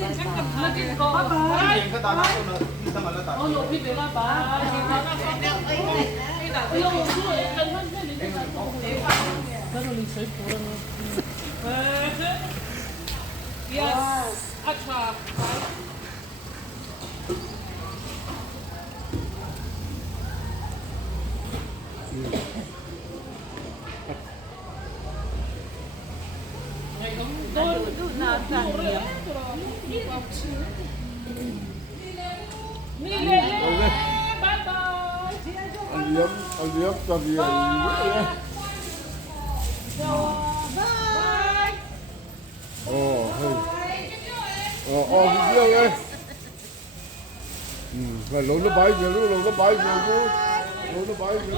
Anh có tao nói luôn rồi, đi tao mà nó tao. Yes, extra. Anh liếm cho gì vậy? Ồ, cái riêng đây. Phải lối nó bay kìa, lối nó bay kìa, lối nó bay kìa.